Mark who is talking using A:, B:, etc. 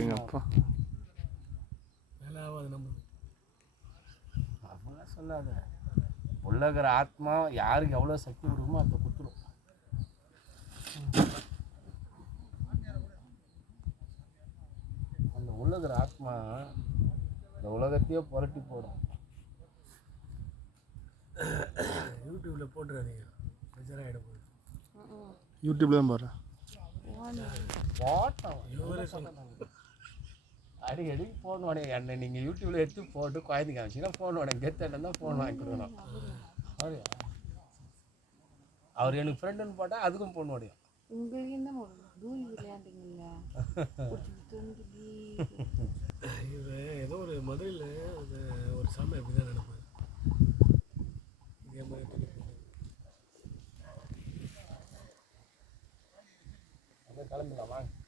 A: எங்கப்பா
B: வேலை ஆகாது நம்மளுக்கு
C: அப்படிலாம் சொல்லாத. உள்ள இருக்கிற ஆத்மா யாருக்கு எவ்வளோ சக்தி கொடுக்குமோ அதை கொடுத்துரும். அந்த உள்ள இருக்கிற ஆத்மா இந்த உலகத்தையே புரட்டி போடும்.
B: யூடியூப்பில் போட்டுறாதீங்க. பிரச்சனை ஆகிட போகுது
A: யூடியூப்ல தான் பாரு
C: போட்டோம்
B: இவரே சொன்ன
C: அடிக்கடி ஃபோன் உடைய. என்ன நீங்கள் யூடியூப்ல எடுத்து போட்டு குழந்தை காமிச்சிங்கன்னா ஃபோன் உடைய. கெத்தன்னு தான் ஃபோன் வாங்கி கொடுக்கணும்? அவர் எனக்கு ஃப்ரெண்டுன்னு போட்டால் அதுக்கும் ஃபோன் உடையும்.
D: உங்களுக்கு என்ன தூரி விளையாண்டுங்கள
B: ஏதோ ஒரு மதுரையில் ஒரு சாமி அப்படி 咱们上班。